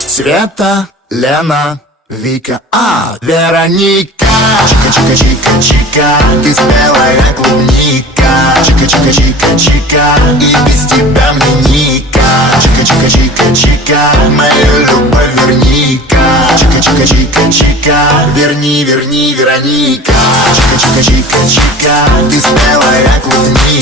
Света, Лена, Вика, Вероника. Чика-чика-чика-чика, ты спелая клубника. Чика-чика-чика-чика, и без тебя мне ника. Чика-чика-чика-чика, мою любовь верни-ка. Чика-чика-чика-чика, верни, Вероника. Чика-чика-чика-чика, ты спелая клубника.